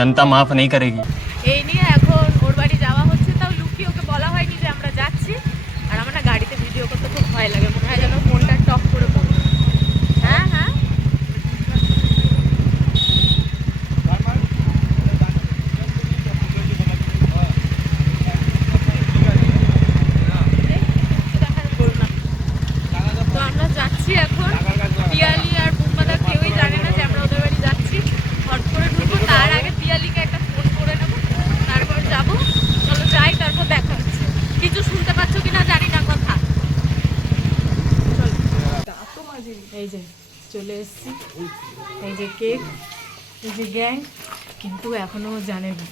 जनता माफ नहीं करेगी। এই নিয়ে এখন ওর বাড়ি যাওয়া হচ্ছে, তাও লুকিয়ে, ওকে বলা হয়নি যে আমরা যাচ্ছি। আর আমার না গাড়িতে ভিডিও করতে খুব ভয় লাগে, মনে হয় যেন ফোনটা টপ করে পড়বে। হ্যাঁ হ্যাঁ তো আমরা যাচ্ছি এখন। পিয়ালি আর বুম্বাদা কেউই জানে না যে আমরা ওদের বাড়ি যাচ্ছি। হট করে ঢুকবো, তার আগে পিয়ালিকে একটা ফোন করে নেবো, তারপর যাবো। চলো যাই, তারপর দেখা হচ্ছে। কিছু শুনতে পাচ্ছ কিনা জানি না কথা। এই যে চলে এসছি, এই যে কেক, এই যে গ্যাং, কিন্তু এখনো জানে না।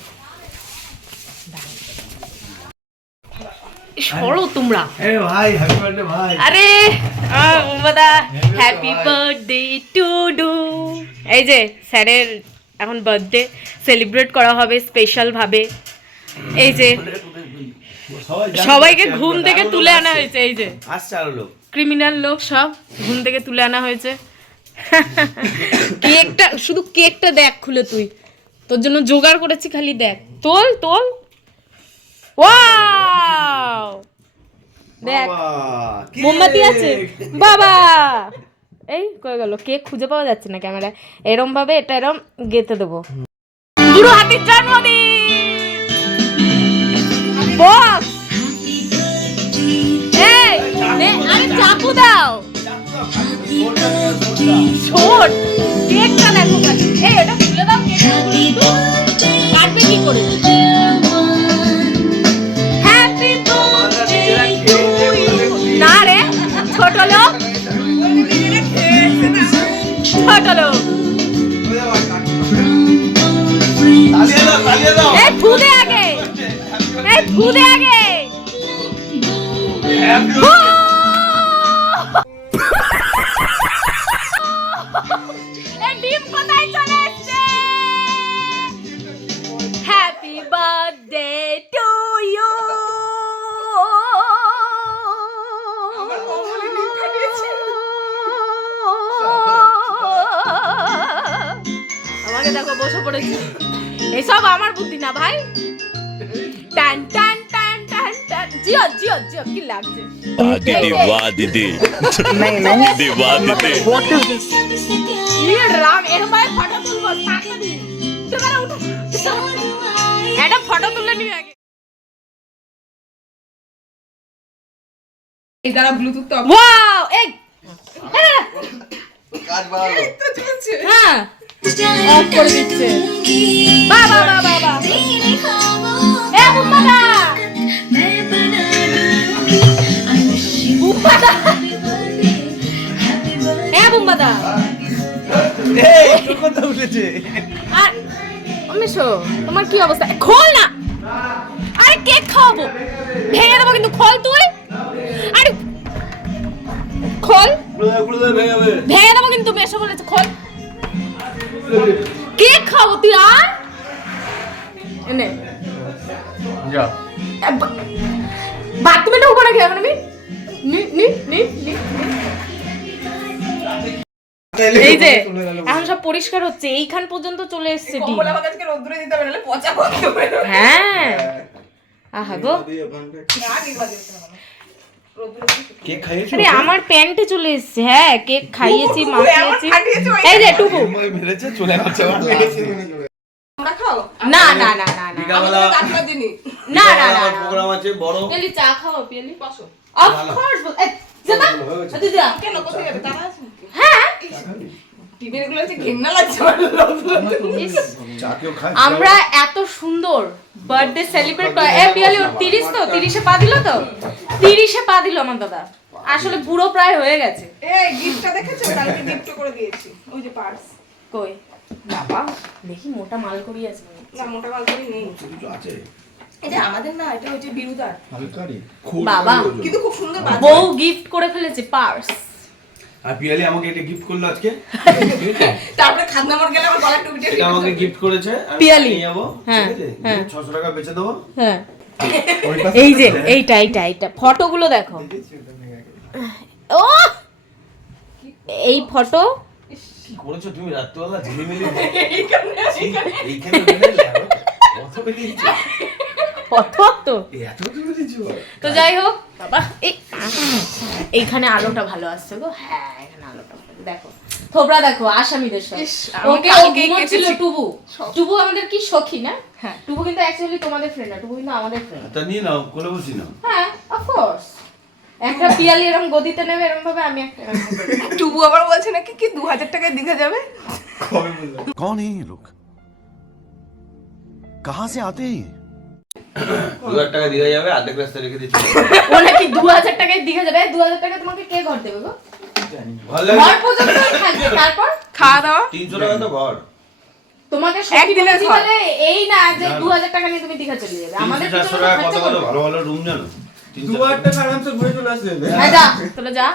সরো তোমরা। ভাই হ্যাপি বার্থডে ভাই। আরে বুম্বাদা হ্যাপি বার্থডে টু ডু। এই যে স্যারের এখন বার্থডে সেলিব্রেট করা হবে স্পেশাল ভাবে। এই যে সবাইকে ঘুম থেকে তুলে আনা হয়েছে, এই যে ক্রিমিনাল লোক সব ঘুম থেকে তুলে আনা হয়েছে। কেকটা, শুধু কেকটা দেখ খুলে, তুই তোর জন্য জোগাড় করেছি, খালি দেখ। তোল তোল, ওয়াও দেখ মোমবাতি আছে বাবা। এই কই গেল কেক, খুঁজে পাওয়া যাচ্ছে না ক্যামেরায়। এরম ভাবে এটা এরম গেঁথে দেবো। বুড়ো হাতির জন্মদিন বক্স। এই নে, আরে চাকু দাও। ছোট কেকটা দেখো খালি। এই এটা খুলে দাও, কেকটা কাটবে কি করে? Happy birthday to you. না রে, ছোট লোক, ছোট লোক। এই ফুদে আগে, এই ফুদে আগে। এই ডিম কোথায় চলে এসছে? Happy birthday to you. আমাকে দেখো বসে পড়েছে। এসব আমার বুদ্ধি না ভাই। টান টান টান টান টান। জিও জিও জিও, কি লাগছে? दीदी वाह दीदी दीदी वाह दीदी। ये राम এরকম ভাবে ফটো তুলবো থাকলে দিন। তোমরা উঠো, এটা ফটো তুলে নিয়ে আগে। এই দাঁড়া, ব্লুটুথ অফ। ওয়াও, এই কাজ বাড়ালো তো চলছে। হ্যাঁ অফ করে দিচ্ছে। বাবা বাবা বাবা। এ বুম্বাদা, বুম্বাদা, এ বুম্বাদা, এই তোর কথা উঠেছে। আর অমিশো তোমার কি অবস্থা? খোল না। আরে কেক খাওয়াবো, ভেঙে দেবো কিন্তু। খোল তুই। আরে খোল, ভেঙে দেবো কিন্তু। মেশো বলেছে খোল। কেক খাওয়াবো তুই। আর এনে যা বাথরুমে ঢুকবো নাকি এখন আমি? নি নি নি নি। এই যে এখন সব পরিষ্কার হচ্ছে, এইখান পর্যন্ত চলে এসছে ডিম। হ্যাঁ আহা গো, কেক খাইয়েছো? আরে আমার প্যান্টে চলে এসছে। হ্যাঁ কেক খাইয়েছি, মাখিয়েছি। এই যে টুকু মেরেছে, চলে গেছে। না না না না না না না না প্রোগ্রাম আছে বড়। পিয়ালি চা খাও, পিয়ালি বসো। Of course. এই যেটা তুই যা। কেন কোথায় যাবে টাকা আছে হ্যাঁ টিভির গুলো হচ্ছে ঘেন্না লাগছে আমার লোভ। ইস, চা কেউ খায় আমরা এত সুন্দর বার্থডে সেলিব্রেট করে এ পিয়ালি ওর 30 তো 30-এ পা দিল তো 30-এ পা দিল আমার দাদা আসলে বুড়ো প্রায় হয়ে গেছে এই গিফটটা দেখেছো কালকে গিফট করে দিয়েছি ওই যে পার্স কই বাবা দেখি মোটা মাল করি আছে মনে হচ্ছে। না মোটা মাল করে নেই কিছু আছে এটা আমাদের না এটা হচ্ছে বিরুদার হালকারি বাবা কিন্তু খুব সুন্দর বাজে বউ গিফট করে ফেলেছে পার্স আর পিয়ালি আমাকে এটা গিফট করলো আজকে তারপরে খাদনা মোড় গেলে আমার গলার টুপিটা এটা আমাকে গিফট করেছে আমি পিয়ালি। নিয়ে যাবো হ্যাঁ, ঠিক আছে হ্যাঁ। 600 টাকা বেচে দেবো হ্যাঁ এই যে এইটা ফটোগুলো দেখো ও এই ফটো কি করেছো তুমি রাত্রিবেলা ঝিলিমিলি এইখানে বেরিয়ে কত বেরিয়েছে ফটো তো এত কি বেরিয়েছো তো যাই হোক বাবা এইখানে আলোটা ভালো আসছে গো হ্যাঁ এখানে আলোটা ভালো। দেখো থোবরা দেখো আসামিদের সব ইস, আমি ওকে কালকেই ঘুমোচ্ছিল কেটেছি। টুবু আমাদের কি সখী না হ্যাঁ। টুবু কিন্তু অ্যাকচুয়ালি তোমাদের ফ্রেন্ড না টুবু কিন্তু আমাদের ফ্রেন্ড তা নিয়ে নাও কোলে বসি নাও হ্যাঁ অফ কোর্স একটা পিয়ালি এরকম গদিতে নেবে এরকম ভাবে আমি একটা এরকম করে নেবো। টুবু আবার বলছে নাকি কি 2000 টাকায় দীঘা যাবে कौन है ये लोग कहां से आते हैं ये 2000 টাকা দিয়ে যাবে অর্ধেক রাস্তা রেখে দিচ্ছি ও নাকি 2000 টাকায় দীঘা যাবে 2000 টাকা তোমাকে কে ঘর দেবে গো ভালো ঘর লাগে পর্যন্ত থাকবে তারপর খাওয়া দাওয়া 300 টাকা তো ঘর তোমাকে একদিনের সত্যি ঘর। বলে এই না যে না, না। 2000 টাকা নিয়ে তুমি দীঘা চলে যাবে আমাদের 400 টাকা কত কত ভালো ভালো রুম জানো 2 টাকা আরামসে ঘুরে চলে আসবে হ্যাঁ যা তোরা যা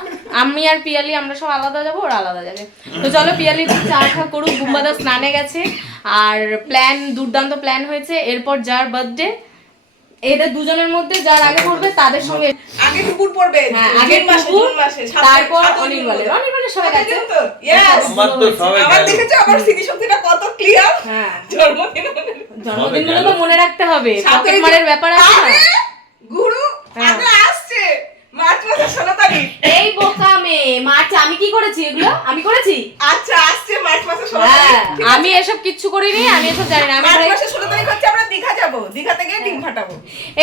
আমি আর পিয়ালি আমরা সব আলাদা যাবো ওরা আলাদা যাবে তো চলো পিয়ালি চা খা করুক বুম্বাদা স্নানে গেছে আর প্ল্যান দুর্দান্ত প্ল্যান হয়েছে এরপর যার বার্থডে এদের দুজনের মধ্যে যার আগে পড়বে তাদের সঙ্গে আগে টুকুর পড়বে হ্যাঁ আগে জুন মাসে টুকু, জুন মাসে তারপর অনির্বাণের সবাই গেছে তো ইয়েস আমার তো সবাই আবার গেল। দেখেছো আমার স্মৃতিশক্তিটা কত ক্লিয়ার হ্যাঁ জন্মদিন জন্মদিনগুলো তো মনে রাখতে হবে সাথে পকেট যে- মারের ব্যাপার আছে না আরে, গুরু হ্যাঁ। আগে আসছে মার্চ মাসের 16 তারিখ এই বোকা মেয়ে মার্চ আমি কি করেছি এগুলো আমি করেছি আচ্ছা আসছে মার্চ মাসের 16 হ্যাঁ তারিখ ঠিক আমি এসব কিচ্ছু করিনি আমি এসব জানি না আমি মার্চ ভাই মাসের 16 তারিখ হচ্ছে আমরা দীঘা যাব দীঘা থেকে ডিম ফাটাবো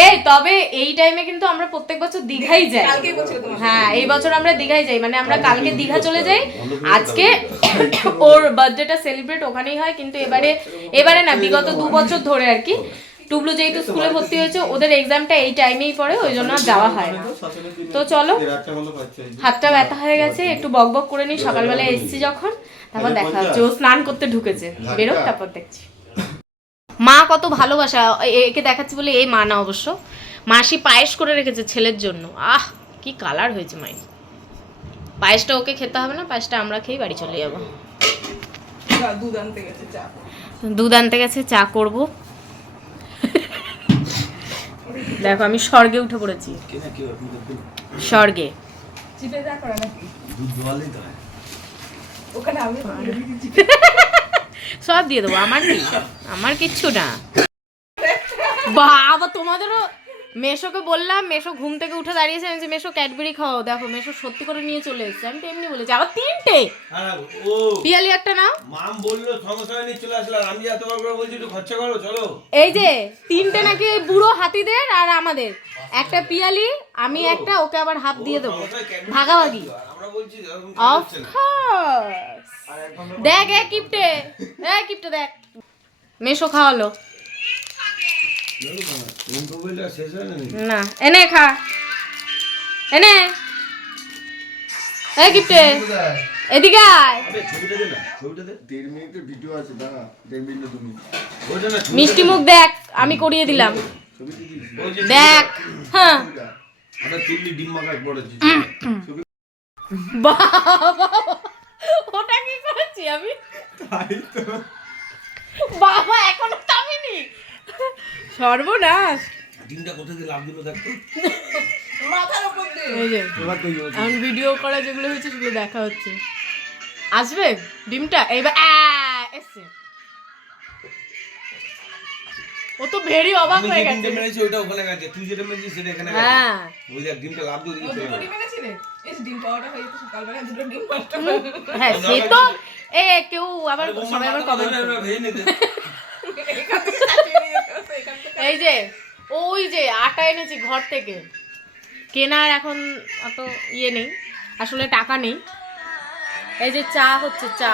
এই তবে এই টাইমে কিন্তু আমরা প্রত্যেক বছর দীঘাই যাই কালকেই বলছিল তোমার হ্যাঁ এই বছর আমরা দীঘাই যাই মানে আমরা কালকে দীঘা চলে যাই আজকে ওর বার্থডেটা সেলিব্রেট ওখানেই হয় কিন্তু এবারে না বিগত 2 বছর ধরে আর কি টুবলু যেহেতু স্কুলে ভর্তি হয়েছে ওদের এক্সামটা এই টাইমেই পড়ে ওই জন্য আর যাওয়া হয় না তো চলো হাতটা ব্যথা হয়ে গেছে একটু বকবক করে নিই সকালবেলা এসেছি যখন তারপর দেখা হচ্ছে ও স্নান করতে ঢুকেছে বেরোক তারপর দেখছি মা কত ভালোবাসা একে দেখাচ্ছি বলে এই মা না অবশ্য মাসি পায়েস করে রেখেছে ছেলের জন্য আহ কি কালার হয়েছে মাই পায়েসটা ওকে খেতে হবে না পায়েসটা আমরা খেয়ে বাড়ি চলে যাবো দুধ আনতে গেছে চা দুধ আনতে গেছে চা করব দেখো আমি স্বর্গে উঠে পড়েছি কে না কি আপনি দেখুন স্বর্গে চিপে যা করে নাকি দুধ দোয়ালেই তো হয় ওখানে আমি সব দিয়ে দেবো আমার কিচ্ছু না বাবা তোমাদেরও মেশোকে বললাম মেশো ঘুম থেকে উঠে দাঁড়িয়েছে আমি যে মেশো ক্যাডবেরি খাও দেখো মেশো সত্যি করে নিয়ে চলে এসেছে আমি তো এমনি বলেছি আবার 3টে হ্যাঁ ও পিয়ালি একটা নাও মাম বললো সমস্যা নিয়ে চলে আসলাম আমি এতবার করে বলছি একটু খরচা করো চলো এই যে 3টে নাকি এই বুড়ো হাতিদের আর আমাদের একটা পিয়ালি আমি একটা ওকে আবার হাফ দিয়ে দেবো ভাগাভাগি আমরা বলছি এরকম অফ দেখ কিপটে দেখ মেশো খাওয়ালো মোবাইলটা শেষ হয় না না এনে খা এনে কিপটে এদিকে আয় আবে ছবিটা দে না ছবিটা দে 1.5 মিনিটের ভিডিও আছে দাঁড়া 1.5 মিনিট 2 মিনিট ওইটা না মিষ্টি মুখ দেখ আমি করিয়ে দিলাম ওই যে দেখ হ্যাঁ আমরা চিল্লি ডিম মাখা পড়েছি বাবা ওটা কি করেছি আমি বাবা এখনো থামিনি সর্বনাশ ডিমটা কোথা দিয়ে লাভ দিল দেখো মাথার উপর দিয়ে এই যে এখন ভিডিও করা যেগুলো হয়েছে সেগুলো দেখা হচ্ছে আসবে ডিমটা এইবার এসছে ও তো ভেরি অবাক আমি হয়ে যে গেছে ডিমটা মেরেছি ওইটা ওখানে গেছে তুই যেটা মেরেছিস সেটা এখানে গেছে হ্যাঁ ওই দেখ ডিমটা লাভ দিয়ে দিয়েছে দুটো ডিম এনেছিলে এই যে ডিম পাওয়াটা হয়ে যেত সকালবেলা দুটো ডিম নষ্ট হ্যাঁ সে তো কেউ আবার সবাই আবার কমেন্ট ভেজে নিতে এই যে ওই যে আটা এনেছি ঘর থেকে কেনার এখন অত ইয়ে নেই আসলে টাকা নেই। এই যে চা হচ্ছে, চা।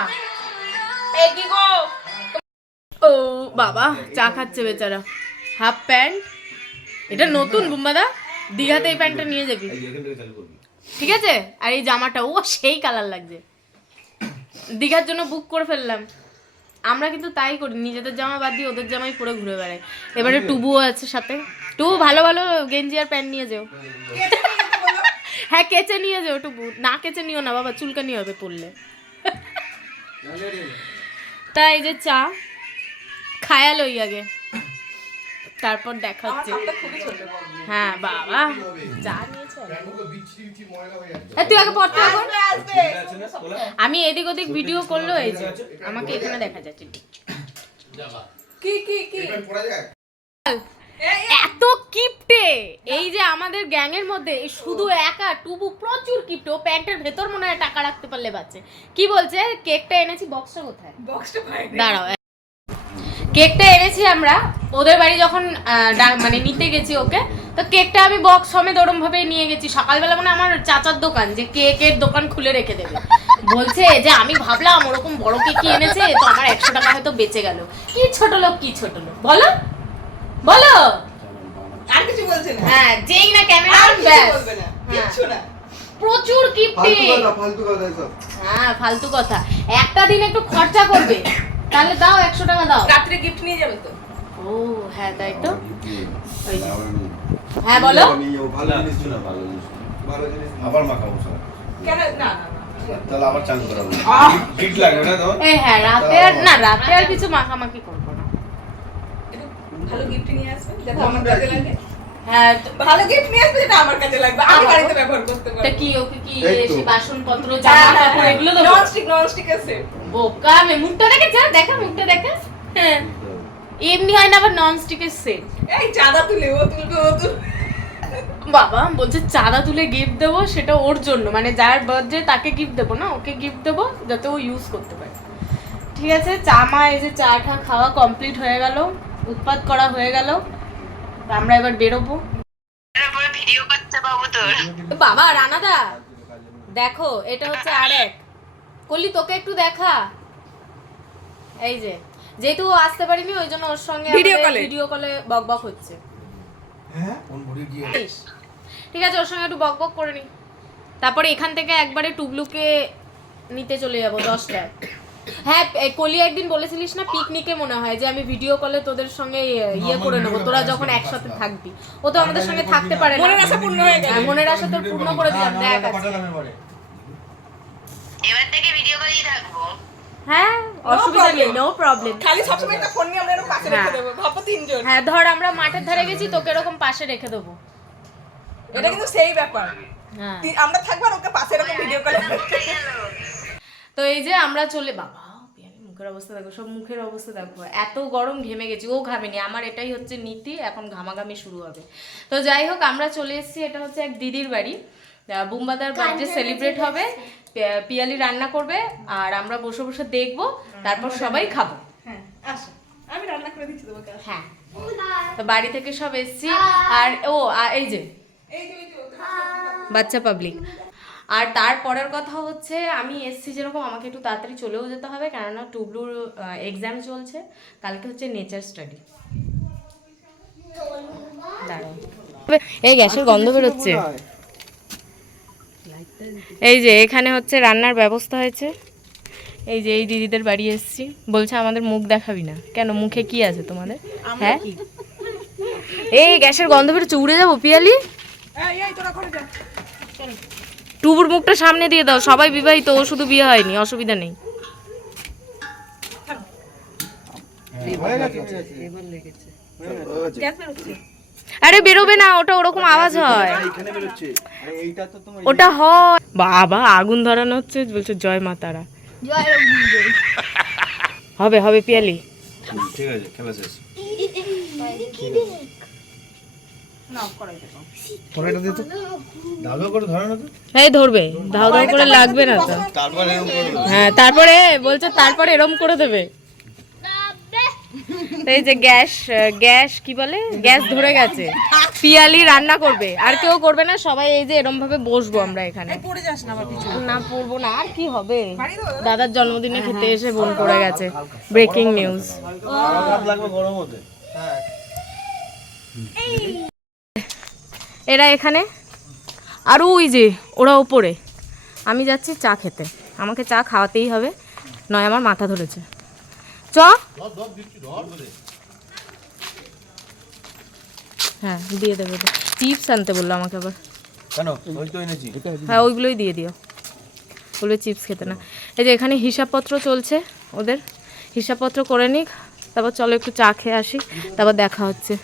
এই কি গো, ও বাবা চা খাচ্ছে বেচারা। হাফ প্যান্ট, এটা নতুন বুম্বাদা, দীঘাতে এই প্যান্টটা নিয়ে যাবি, ঠিক আছে? আর এই জামাটা ও সেই কালার লাগছে, দীঘার জন্য বুক করে ফেললাম। আমরা কিন্তু তাই করি, নিজেদের জামা বাদ দিয়ে ওদের জামাই পরে ঘুরে বেড়াই। এবারে টুবুও আছে সাথে, টুবু ভালো ভালো গেঞ্জি আর প্যান্ট নিয়ে যাও। হ্যাঁ কেচে নিয়ে যাও টুবু, না কেচে নিও না বাবা, চুলকানি হবে পড়লে। তা এই যে চা খায়াল ওই আগে, তারপর দেখা হচ্ছে। হ্যাঁ বাবা চা নিয়েছে, তুই আগে পড়তে। এখন আমি এদিক ওদিক ভিডিও করলো, এই যে আমাকে এখানে দেখা যাচ্ছে। কি কি কি এত কিপটে এই যে আমাদের গ্যাং এর মধ্যে, শুধু একা টুবু প্রচুর কিপটে। ও প্যান্টের ভেতর মনে হয় টাকা রাখতে পারলে বাঁচে। কি বলছে, কেকটা এনেছি, বক্সটা কোথায়? বক্সটা পাই না। দাঁড়াও, কেকটা এনেছি আমরা ওদের বাড়ি যখন মানে নিতে গেছি ওকে, তো কেকটা আমি বক্স সমেত ওরম ভাবে নিয়ে গেছি। সকালবেলা মানে আমার চাচার দোকান, যে কেকের দোকান খুলে রেখে দেবে, বলছে যে আমি ভাবলাম ওরকম বড় কেক কি এনেছে, তো আমার 100 টাকা হয়তো বেঁচে গেল। কি ছোট লোক, কি ছোট লোক, বলো বলো। আর কিছু বলছে না। হ্যাঁ যেই না ক্যামেরা আর অন, কিছু ব্যাস। বলবে না, কিচ্ছু না। প্রচুর কিপটে। ফালতু কথা এসব। হ্যাঁ ফালতু কথা। একটা দিন একটু খরচা করবে, তাহলে দাও 100 টাকা দাও। রাত্রে গিফট নিয়ে যাবে তো? ও হ্যাঁ তাই তো। হ্যাঁ বলো। ভালো জিনিস না, ভালো জিনিস, ভালো জিনিস আবার মাখাবো সব। কেন? না না না, তাহলে আবার চান করাবো। হিট লাগবে না তোমার? এই হ্যাঁ রাতে আর না, রাতে আর কিছু মাখামাখি করবো না। একটু ভালো গিফট নিয়ে আসবে যেটা আমার কাজে লাগে। হ্যাঁ ভালো গিফট নিয়ে আসবে যেটা আমার কাজে লাগবে, আমি বাড়িতে ব্যবহার করতে তা পারবো। কি ওকে কি এই তো। এসে বাসনপত্র জামা কাপড় এগুলো দেবো? ননস্টিক আছে। বোকা মে, মুখটা দেখে যা, দেখা মুখটা দেখা। হ্যাঁ এমনি হয় না আবার নন স্টিকের সেট। এই চাঁদা তুলে ও তুলবে, ও তুলবে। বাবা বলছে চাঁদা তুলে গিফট দেবো, সেটা ওর জন্য, মানে যার বার্থডে তাকে গিফট দেবো না, ওকে গিফট দেবো যাতে ও ইউজ করতে পারে। ঠিক আছে, চা মা এই যে চাটা খাওয়া কমপ্লিট হয়ে গেল, উৎপাত করা হয়ে গেল, আমরা এবার বেরোবো। বাবা রানাদা দেখো, এটা হচ্ছে আরেক কলি, তোকে একটু দেখা। এই যে যেহেতু ও আসতে পারিনি, ওই জন্য ওর সঙ্গে ভিডিও কলে বকবক হচ্ছে। হ্যাঁ কোন ভরে গিয়ে ঠিক আছে, ওর সঙ্গে একটু বকবক করে নি, তারপরে এখান থেকে একবারে টুবলুকে নিতে চলে যাবো 10টায়। হ্যাঁ কলি একদিন বলেছিলিস না পিকনিকে, মনে হয় যে আমি ভিডিও কলে তোদের সঙ্গে ইয়ে করে নেবো, তোরা যখন একসাথে থাকবি। ও তো আমাদের সঙ্গে থাকতে পারে না, মনের আশা পূর্ণ হয়ে গেল। হ্যাঁ, মনের আশা তোর পূর্ণ করে দিলাম, দেখ আজকে। এবার থেকে ভিডিও কলেই থাকবো। হ্যাঁ অসুবিধা নেই, নো প্রবলেম। খালি সবসময় একটা ফোন নিয়ে আমরা এরকম কাছে রেখে দেবো, ভাবো 3 জন। হ্যাঁ ধর আমরা মাঠের ধারে গেছি, তোকে এরকম পাশে রেখে দেবো। এটা কিন্তু সেই ব্যাপার, হ্যাঁ আমরা থাকবো আর ওকে পাশে এরকম ভিডিও কলে। তো এই যে আমরা চলে, বাবা মুখের অবস্থা দেখো, সব মুখের অবস্থা দেখো, এত গরম ঘেমে গেছি। ও ঘামেনি, আমার এটাই হচ্ছে নীতি, এখন ঘামাঘামি শুরু হবে। তো যাই হোক আমরা চলে এসেছি, এটা হচ্ছে এক দিদির বাড়ি, বুম্বাদার বার্থডে সেলিব্রেট হবে, পিয়ালি রান্না করবে, আর আমরা বসে বসে দেখবো, তারপর সবাই খাবো। হ্যাঁ আসো, আমি রান্না করে দিচ্ছি তোমাকে। হ্যাঁ তো বাড়ি থেকে সব এসেছি, আর ও এই যে এই যে বাচ্চা পাবলিক। আর তারপরের কথা হচ্ছে আমি এসছি যেরকম, আমাকে একটু তাড়াতাড়ি চলেও যেতে হবে, কেননা টুবলুর এক্সাম চলছে, কালকে হচ্ছে নেচার স্টাডি। দাঁড়াও, এই গ্যাসের গন্ধ বেরোচ্ছে। এই যে এখানে হচ্ছে রান্নার ব্যবস্থা হয়েছে, এই যে এই দিদিদের বাড়ি এসছি, বলছে আমাদের মুখ দেখাবি না। কেন, মুখে কি আছে তোমাদের? হ্যাঁ এই গ্যাসের গন্ধ বেরোচ্ছে, উড়ে যাবো পিয়ালি। এই তোরা ঘরে যা। টুবুর মুখটা সামনে দিয়ে দাও, সবাই বিবাহিত, ও শুধু বিয়ে হয়নি, অসুবিধা নেই। আরে বেরোবে না, ওটা ওরকম আওয়াজ হয়, এখানে বের হচ্ছে। আরে এইটা তো তোমার ওটা হয়। বাবা আগুন ধরানো হচ্ছে, বলছে জয় মা তারা। হবে হবে পিয়ালি। ঠিক আছে, খেলা শেষ। পরেটা দে তো। দাদু করে ধরে না তো। এই ধরবে, ধাও ধাও করে লাগবে না তো। তারপর এরকম করে দেবো। হ্যাঁ তারপরে বলছে, তারপরে এরম করে দেবে। এই যে গ্যাস কি বলে, গ্যাস ধরে গেছে। পিয়ালি রান্না করবে, আর কেউ করবে না, সবাই এই যে এরম ভাবে বসবো আমরা এখানে। না পড়বো না, আর কি হবে, দাদার জন্মদিনে খেতে এসে বোন পড়ে গেছে। Breaking news. এরা এখানে, আর ওই যে ওরা ওপরে। আমি যাচ্ছি চা খেতে, আমাকে চা খাওয়াতেই হবে, নয় আমার মাথা ধরেছে। চ, হ্যাঁ দিয়ে দেবে। চিপস আনতে বললো আমাকে আবার। কেন ওই তো এনেছি। হ্যাঁ ওইগুলোই দিয়ে দিও, বলবে চিপস খেতে না। এই যে এখানে হিসাবপত্র চলছে, ওদের হিসাবপত্র করে নিক, তারপর চলো একটু চা খেয়ে আসি, তারপর দেখা হচ্ছে।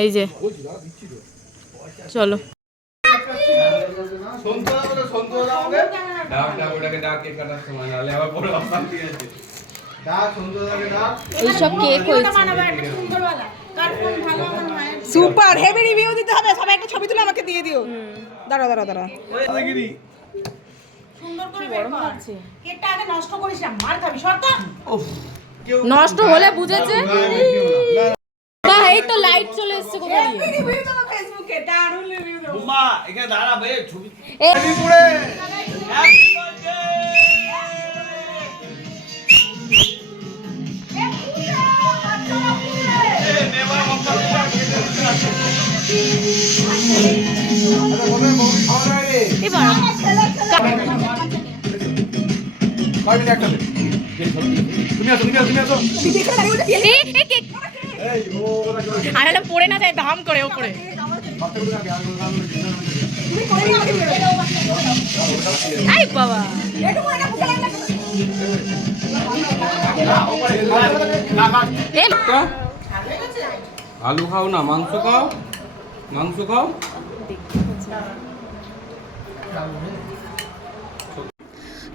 এই যে চলো। এইসব কেক হয়েছে। সুপার হেভি রিভিউ দিতে হবে, সবাই একটা ছবি তুলে আমাকে দিয়ে দিও। দাঁড়া। নষ্ট হলে বুঝেছে। বাহ, এই তো লাইট চলে এসেছে কোথায়। ফেসবুকে দারুণ রিভিউ দাও। বুম্মা এখানে দাঁড়া বে, ছবি পড়ে না যায় ধাম করে ওপরে। আই বাবা, আলু খাও না, মাংস খাও, মাংস খাও।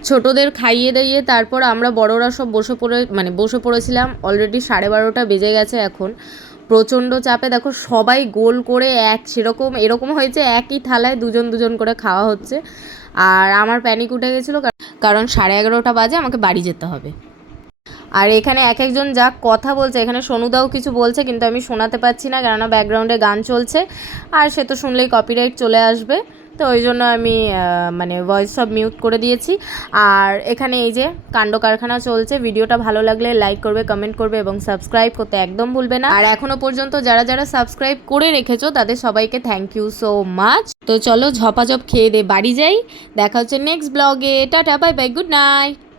ছোটদের খাইয়ে দাইয়ে তারপর আমরা বড়রা সব বসে পড়েছিলাম। অলরেডি 12:30 বেজে গেছে এখন। প্রচণ্ড চাপে দেখো সবাই গোল করে এরকম হয়েছে, একই থালায় দুজন করে খাওয়া হচ্ছে। আর আমার প্যানিক উঠে গেছিলো, কারণ 11:30 বাজে, আমাকে বাড়ি যেতে হবে। আর এখানে এক একজন যা কথা বলছে, এখানে সোনুদাও কিছু বলছে, কিন্তু আমি শোনাতে পাচ্ছি না, কেননা ব্যাকগ্রাউন্ডে গান চলছে, আর সে তো শুনলেই কপিরাইট চলে আসবে। তো ওই জন্য আমি ভয়েস সব মিউট করে দিয়েছি। আর এখানে এই যে কাণ্ড কারখানা চলছে। ভিডিওটা ভালো লাগলে লাইক করবে, কমেন্ট করবে এবং সাবস্ক্রাইব করতে একদম ভুলবে না। আর এখনও পর্যন্ত যারা সাবস্ক্রাইব করে রেখেছো তাদের সবাইকে থ্যাংক ইউ সো মাচ। তো চলো ঝপাঝপ খেয়ে দে বাড়ি যাই। দেখা হচ্ছে নেক্সট ব্লগে। Tata, bye bye, good night.